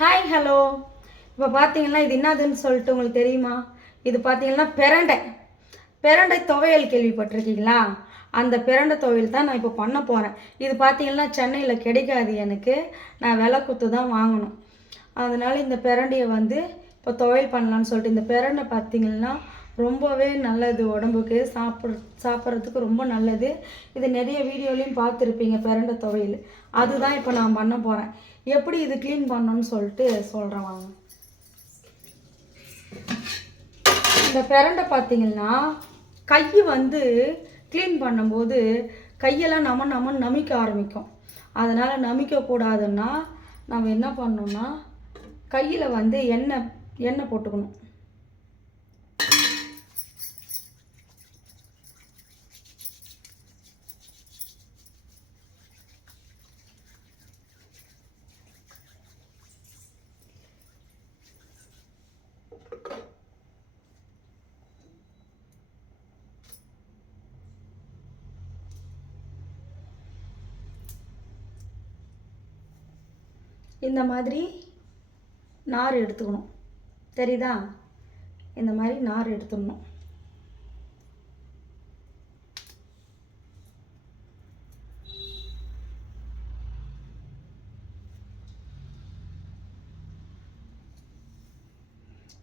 Hi hello. இப்போ பார்த்தீங்கன்னா இது என்னதுன்னு சொல்லிட்டு உங்களுக்கு தெரியுமா? இது பார்த்தீங்கன்னா பிரண்டை துவையல் கேள்விப்பட்டிருக்கீங்களா? அந்த பிரண்டை துவையல் தான் நான் இப்போ பண்ண போகிறேன். இது பார்த்தீங்கன்னா சென்னையில் கிடைக்காது எனக்கு. நான் விலை கொடுத்து தான் வாங்கணும். அதனால் இந்த பிரண்டையை வந்து இப்போ துவையல் பண்ணலான்னு சொல்லிட்டு இந்த பிரண்டை பார்த்தீங்கன்னா ரொம்பவே நல்லது உடம்புக்கு. சாப்பிட்றதுக்கு ரொம்ப நல்லது. இது நிறைய வீடியோலையும் பார்த்துருப்பீங்க பிரண்டை துவையல். அதுதான் இப்போ நான் பண்ண போகிறேன். எப்படி இது க்ளீன் பண்ணணும்னு சொல்லிட்டு சொல்கிறேன் வாங்க. இந்த பிரண்டை பார்த்தீங்கன்னா கை வந்து க்ளீன் பண்ணும்போது கையெல்லாம் நமன்னு நமிக்க ஆரம்பிக்கும். அதனால் நமிக்கக்கூடாதுன்னா நம்ம என்ன பண்ணணும்னா கையில் வந்து எண்ணெய் போட்டுக்கணும். இந்த மாதிரி நார் எடுத்துக்கணும். தெரியுதா? இந்த மாதிரி நார் எடுத்துடணும்.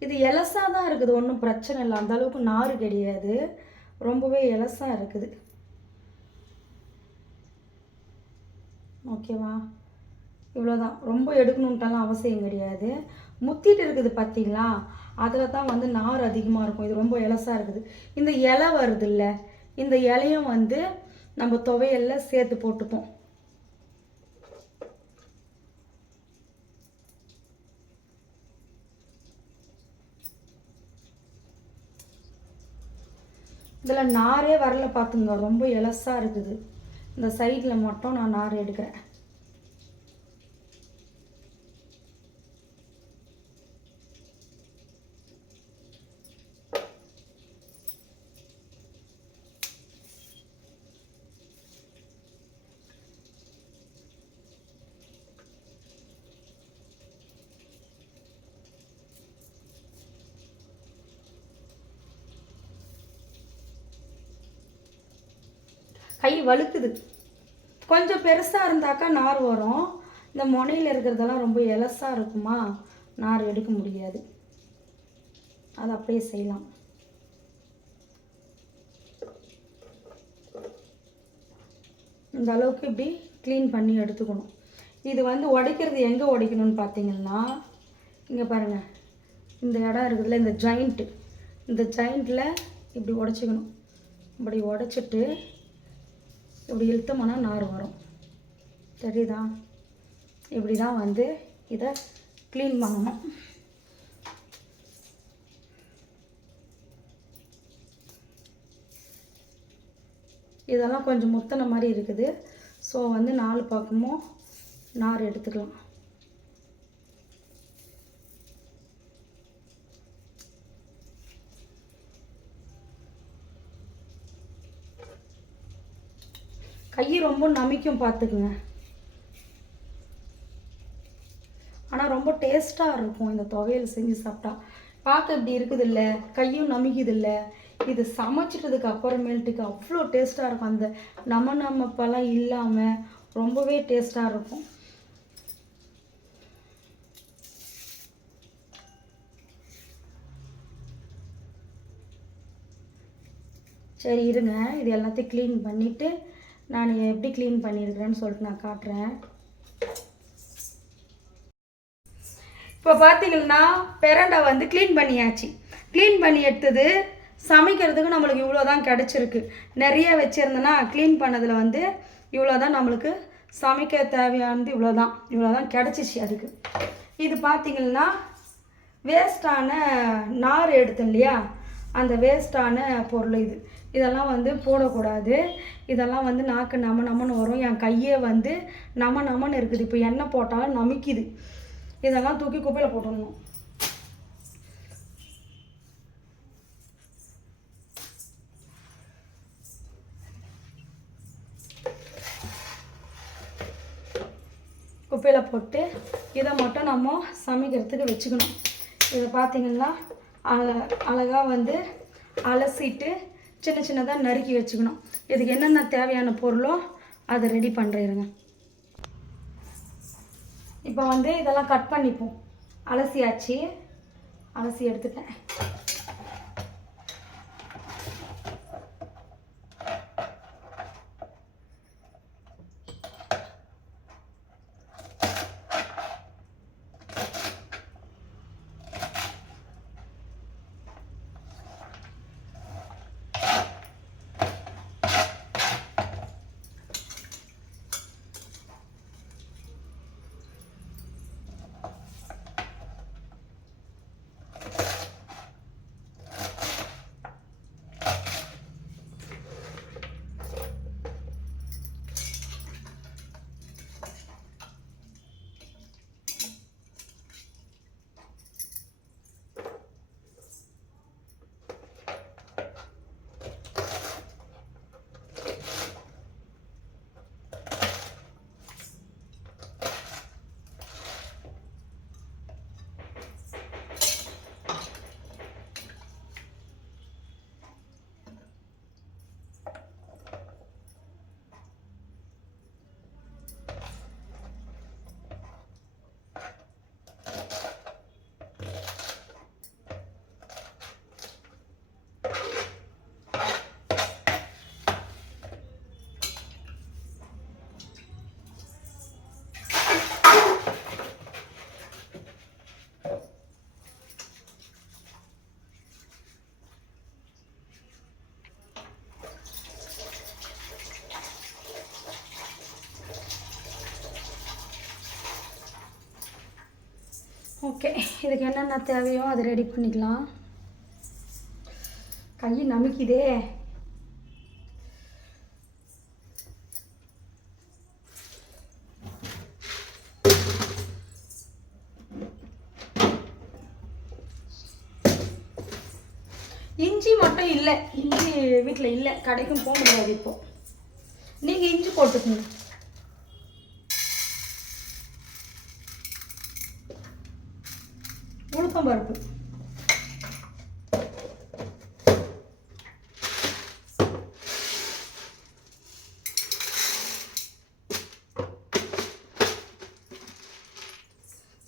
இது எலசாக தான் இருக்குது, ஒன்றும் பிரச்சனை இல்லை. அந்த அளவுக்கு நார் கிடையாது, ரொம்பவே எலசாக இருக்குது. ஓகேவா? இவ்வளோதான். ரொம்ப எடுக்கணுன்ட்டாலும் அவசியம் கிடையாது. முத்திட்டு இருக்குது பார்த்தீங்களா? அதில் தான் வந்து நார் அதிகமாக இருக்கும். இது ரொம்ப எலசாக இருக்குது. இந்த இலை வருது இல்லை, இந்த இலையும் வந்து நம்ம துவையலில் சேர்த்து போட்டுப்போம். இதில் நாரே வரல பார்த்துங்க, ரொம்ப எலசாக இருக்குது. இந்த சைடில் மட்டும் நான் நார் எடுக்கிறேன். கை வழுக்குது. கொஞ்சம் பெருசாக இருந்தாக்கா நார் வரும். இந்த முனையில் இருக்கிறதெல்லாம் ரொம்ப எலசாக இருக்குமா, நார் எடுக்க முடியாது. அது அப்படியே செய்யலாம். இந்த அளவுக்கு இப்படி க்ளீன் பண்ணி எடுத்துக்கணும். இது வந்து உடைக்கிறது எங்கே உடைக்கணும்னு பார்த்தீங்கன்னா, இங்கே பாருங்கள், இந்த இடம் இருக்குதுல்ல, இந்த ஜாயிண்ட்டில் இப்படி உடச்சிக்கணும். இப்படி உடச்சிட்டு இப்படி இழுத்தோம்னா நார் வரும். தெரியுதா? இப்படி தான் வந்து இதை க்ளீன் பண்ணணும். இதெல்லாம் கொஞ்சம் முத்தின மாதிரி இருக்குது. ஸோ வந்து 4 பக்கமும் நார் எடுத்துக்கலாம். கை ரொம்ப நமிக்கும் பார்த்துக்குங்க. ஆனால் ரொம்ப டேஸ்ட்டாக இருக்கும் இந்த துவையல் செஞ்சு சாப்பிட்டா. பார்க்க இப்படி இருக்குது இல்லை, கையும் நமிக்குது இல்லை. இது சமைச்சிட்டதுக்கு அப்புறமேட்டுக்கு அவ்வளோ டேஸ்ட்டாக இருக்கும். அந்த நமப்பெல்லாம் இல்லாமல் ரொம்பவே டேஸ்ட்டாக இருக்கும். சரி இருங்க, இது எல்லாத்தையும் க்ளீன் பண்ணிவிட்டு நான் எப்படி க்ளீன் பண்ணியிருக்கிறேன்னு சொல்லிட்டு நான் காட்டுறேன். இப்போ பார்த்தீங்கன்னா பிரண்டை வந்து க்ளீன் பண்ணியாச்சு. க்ளீன் பண்ணி எடுத்தது சமைக்கிறதுக்கு நம்மளுக்கு இவ்வளோ தான் கிடச்சிருக்கு. நிறைய வச்சுருந்தேன்னா க்ளீன் பண்ணதில் வந்து இவ்வளோ தான் நம்மளுக்கு சமைக்க தேவையானது. இவ்வளோ தான் கிடச்சிச்சு. அதுக்கு இது பார்த்தீங்கன்னா வேஸ்ட்டான நார் எடுத்தேன் இல்லையா, அந்த வேஸ்ட்டான பொருள் இதெல்லாம் வந்து போடக்கூடாது. இதெல்லாம் வந்து நாக்கு நமன்னு வரும். என் கையே வந்து நமன்னு இருக்குது. இப்போ எண்ணெய் போட்டாலும் நமிக்குது. இதெல்லாம் தூக்கி குப்பையில் போட்டுடணும். குப்பையில் போட்டு இதை மட்டும் நம்ம சமைக்கிறதுக்கு வச்சுக்கணும். இதை பார்த்திங்கன்னா அழகாக வந்து அலசிட்டு சின்ன சின்னதாக நறுக்கி வச்சுக்கணும். இதுக்கு என்னென்ன தேவையான பொருளோ அதை ரெடி பண்ணுறேங்க. இப்போ வந்து இதெல்லாம் கட் பண்ணிப்போம். அலசி எடுத்துட்டேன். ஓகே, இதுக்கு என்னென்ன தேவையோ அதை ரெடி பண்ணிக்கலாம். கை நமிக்குதே. இஞ்சி மட்டும் இல்லை, இஞ்சி வீட்டில் இல்லை, கடைக்கும் போக முடியாது. இப்போது நீங்கள் இஞ்சி போட்டுக்கணும். உளுத்தம் பருப்பு,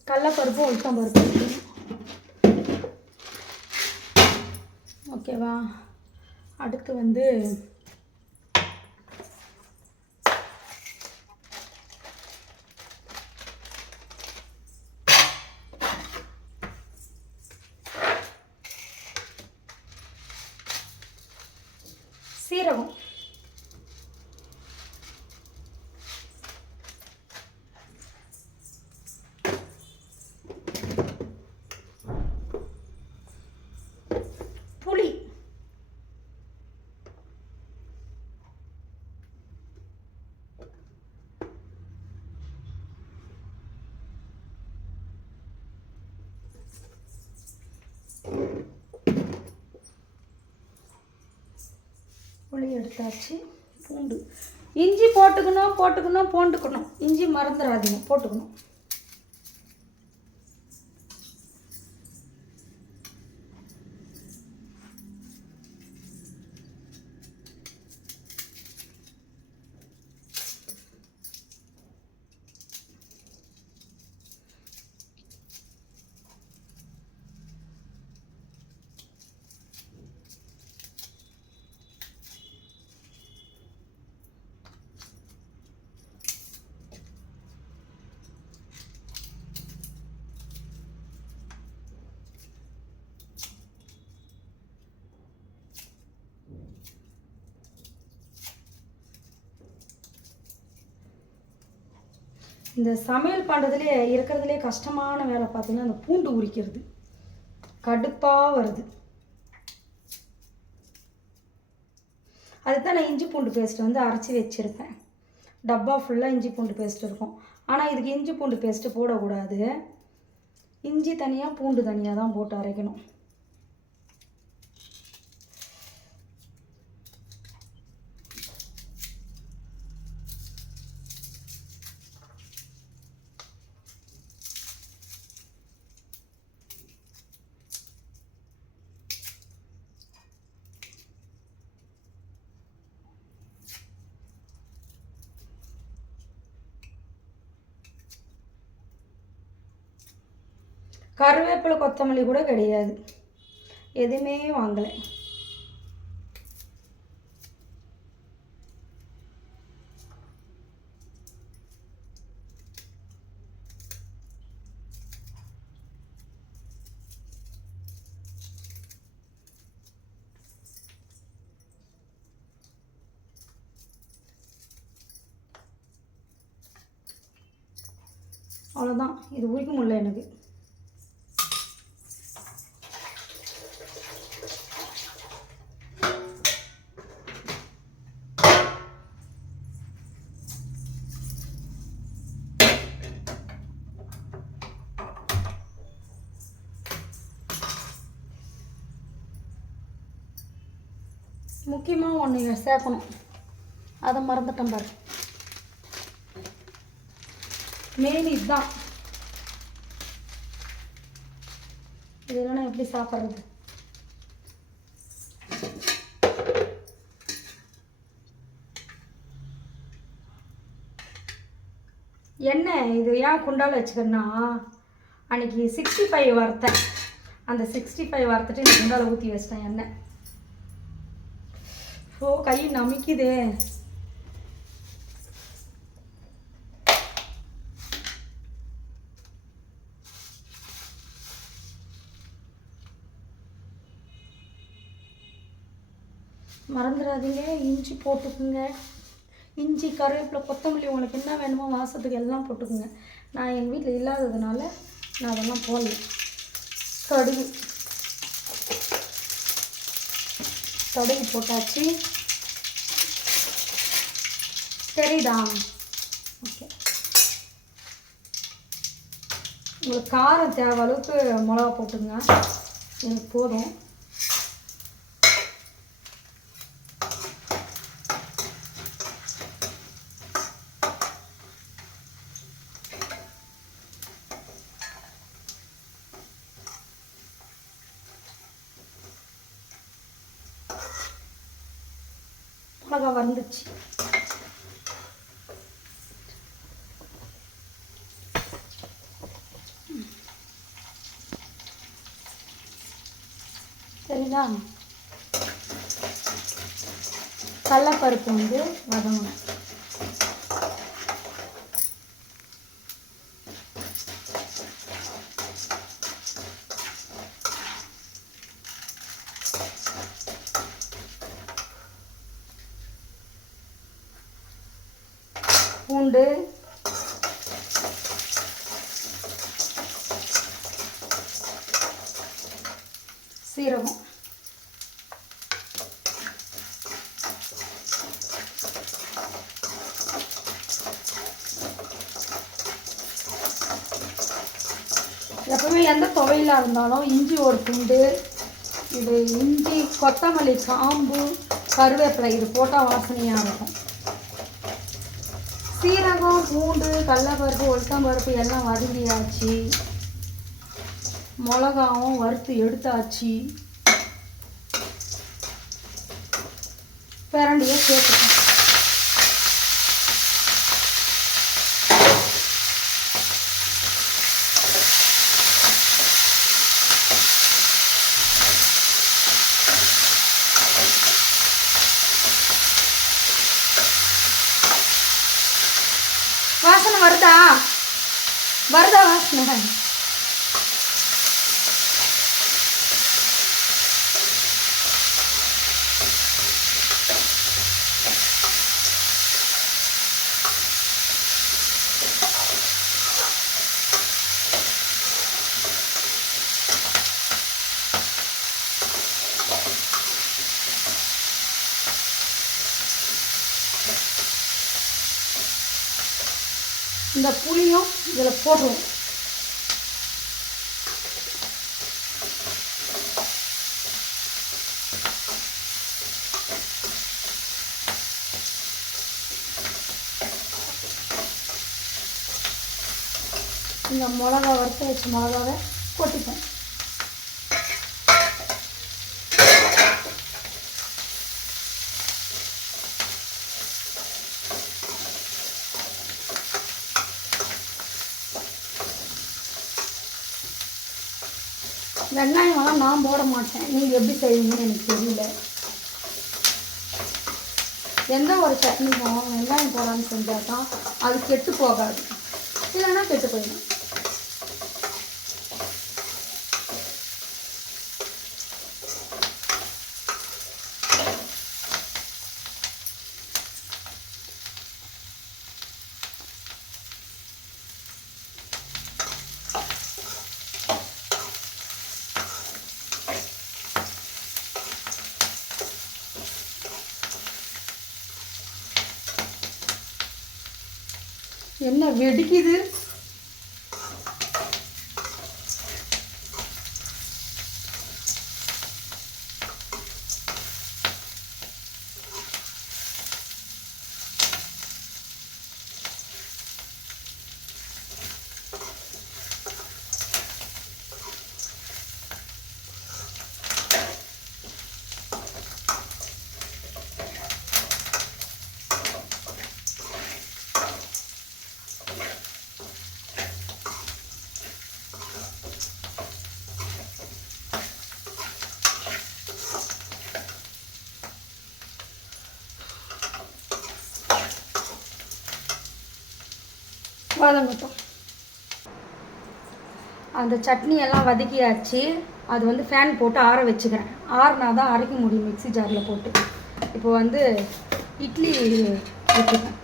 கடலைப்பருப்பு, உளுத்தம் பருப்பு. ஓகேவா? அடுத்து வந்து சீரகம், புளி, புளி எடுத்தாச்சு. பூண்டு, இஞ்சி போட்டுக்கணும். இஞ்சி மறந்துடாதீங்க, போட்டுக்கணும். இந்த சமையல் பண்ணுறதுலே இருக்கிறதுலே கஷ்டமான வேலை பார்த்தீங்கன்னா அந்த பூண்டு உரிக்கிறது கடுப்பாக வருது. அதுதான் நான் இஞ்சி பூண்டு பேஸ்ட் வந்து அரைச்சி வச்சுருப்பேன். டப்பா ஃபுல்லாக இஞ்சி பூண்டு பேஸ்ட் இருக்கும். ஆனால் இதுக்கு இஞ்சி பூண்டு பேஸ்ட்டு போடக்கூடாது. இஞ்சி தனியாக பூண்டு தனியாக தான் போட்டு அரைக்கணும். கருவேப்பிலை கொத்தமல்லி கூட கிடையாது, எதுவுமே வாங்கலை. அவ்வளோதான், இது உரிக்க முடியல எனக்கு. முக்கியமாக ஒன்று சேர்க்கணும், அதை மறந்துட்டேன் பாரு. மெயின் இதுதான். இதெல்லாம் நான் எப்படி சாப்பிட்றது? எண்ணெய் இது ஏன் குண்டால் வச்சுக்கன்னா, அன்றைக்கி 65 வறுத்தேன். அந்த 65 வறுத்துட்டு இந்த குண்டால் ஊற்றி வச்சிட்டேன் எண்ணெய். ஸோ கை நமிக்குதே. மறந்துடாதீங்க, இஞ்சி போட்டுக்குங்க. இஞ்சி, கருவேப்பிலை, கொத்தமல்லி உங்களுக்கு என்ன வேணுமோ வாசத்துக்கு எல்லாம் போட்டுக்குங்க. நான் எங்கள் வீட்டில் இல்லாததுனால நான் அதெல்லாம் போடல. கடுகு போட்டாச்சு. சரிடா, ஓகே. உங்களுக்கு காரம் தேவை அளவுக்கு மிளகா போட்டுங்க, எனக்கு போதும். மிளகா வந்துச்சு. சரிங்களா? கடலைப்பருப்பு வந்து வதங்கணும். பூண்டு, சீரகம், எப்பவுமே எந்த துவையிலாக இருந்தாலும் இஞ்சி ஒரு துண்டு, இது இஞ்சி, கொத்தமல்லி காம்பு, கருவேப்பிலை இது போட்டால் வாசனையாக இருக்கும். சீரகம், பூண்டு, கடலைப்பருப்பு, உளுத்தம்பருப்பு எல்லாம் வதங்கியாச்சு. மிளகாவும் வறுத்து எடுத்தாச்சு. பிரண்டியை சேர்த்துக்கணும். வாசனை வருதா வாசனை? இந்த புளியும் இதில் போடுவோம். இந்த மிளகா வறுத்து வச்ச மிளகாவை கொட்டிப்போம். வெங்காயமெல்லாம் நான் போட மாட்டேன், நீங்கள் எப்படி செய்வீங்கன்னு எனக்கு தெரியல. எந்த ஒரு சட்னிக்கும் வெங்காயம் போடாமல் செஞ்சால் தான் அது கெட்டு போகாது, இல்லைன்னா கெட்டு போயிடும். என்ன வெடிக்குது? வதங்கட்டும். அந்த சட்னி எல்லாம் வதக்கியாச்சு. அது வந்து ஃபேன் போட்டு ஆற வச்சுக்கிறேன். ஆறுனா தான் அரைக்க முடியும் மிக்ஸி ஜாரில் போட்டு. இப்போ வந்து இட்லி ஊற்றிப்பேன்.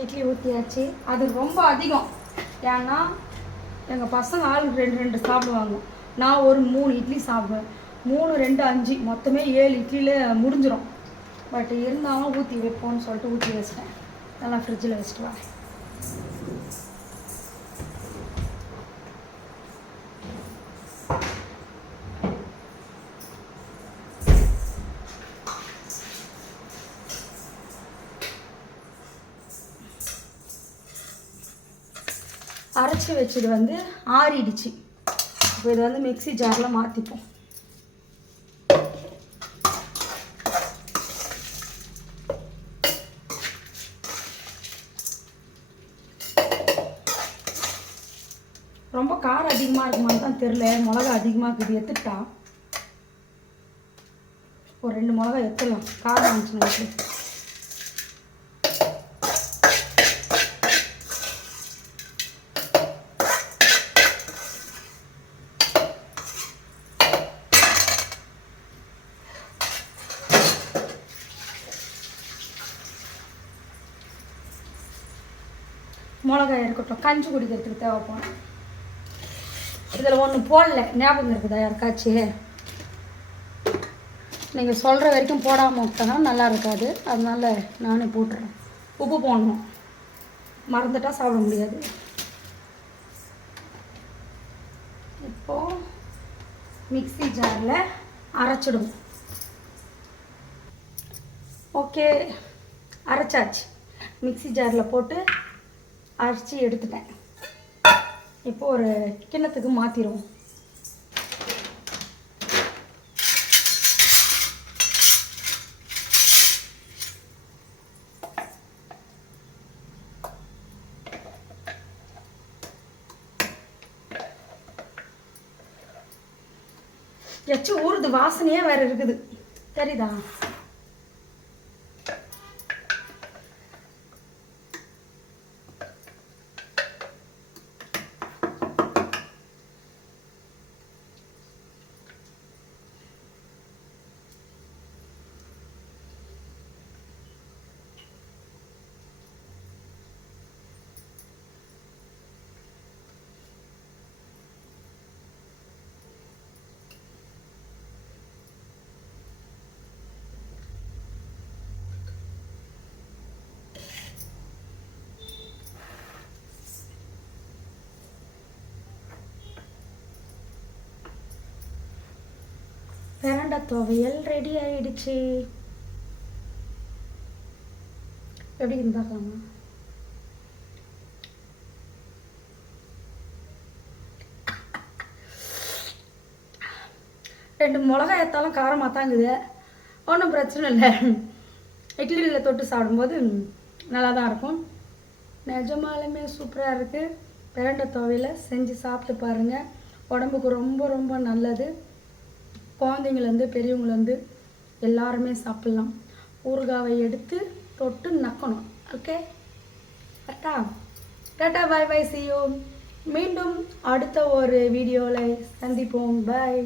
இட்லி ஊற்றியாச்சு. அது ரொம்ப அதிகம், ஏன்னா எங்கள் பசங்க ஆளுக்கு 2 சாப்பிடுவாங்க. நான் ஒரு 3 இட்லி சாப்பிடுவேன். 3 2 5 மொத்தமே 7 இட்லியில் முடிஞ்சிடும். பட் இருந்தாலும் ஊற்றி வைப்போம்னு சொல்லிட்டு ஊற்றி வச்சிட்டேன். நல்லா ஃப்ரிட்ஜில் வச்சுட்டு வரேன். அரைச்சி வச்சது வந்து ஆறிடுச்சு. இப்போ இதை வந்து மிக்ஸி ஜாரில் மாற்றிப்போம். ரொம்ப காரம் அதிகமாக இருக்குமான்னு தான் தெரில. மிளகா அதிகமாக இருக்குது, எடுத்துட்டா. ஒரு 2 மிளகா எடுத்துடலாம், காரம் வந்துச்சுன்னு. மிளகாய் இருக்கட்டும், கஞ்சி குடிக்கிறதுக்கு தேவைப்படும். இதில் ஒன்று போடல, ஞாபகம் இருக்குதா யாருக்காச்சு? நீங்கள் சொல்கிற வரைக்கும் போடாமல் விட்டோன்னா நல்லா இருக்காது, அதனால நானே போட்டுறேன். உப்பு போடணும், மறந்துட்டால் சாப்பிட முடியாது. இப்போது மிக்ஸி ஜாரில் அரைச்சிடுவோம். ஓகே, அரைச்சாச்சு. மிக்ஸி ஜாரில் போட்டு அரைச்சி எடுத்துட்டேன். இப்போ ஒரு கிண்ணத்துக்கு மாற்றிடுவோம். எச்சு ஊறுது, வாசனையே வேற இருக்குது, தெரியுதா? பிரண்டை துவையல் ரெடி ஆயிடுச்சு. எப்படி இருந்தாக்கலாமா? ரெண்டு மிளகாய் ஏற்றாலும் காரமாக தாங்குது, ஒன்றும் பிரச்சனை இல்லை. இட்லியில் தொட்டு சாப்பிடும்போது நல்லா தான் இருக்கும். நிஜமாலுமே சூப்பராக இருக்குது. பிரண்டை துவையலை செஞ்சு சாப்பிட்டு பாருங்கள், உடம்புக்கு ரொம்ப ரொம்ப நல்லது. குழந்தைங்கள்லேருந்து பெரியவங்கலேருந்து எல்லாருமே சாப்பிட்லாம். ஊறுகாவை எடுத்து தொட்டு நக்கணும். ஓகே, கரெக்டா? Tata, bye bye, see you. மீண்டும் அடுத்த ஒரு வீடியோவில் சந்திப்போம். பாய்.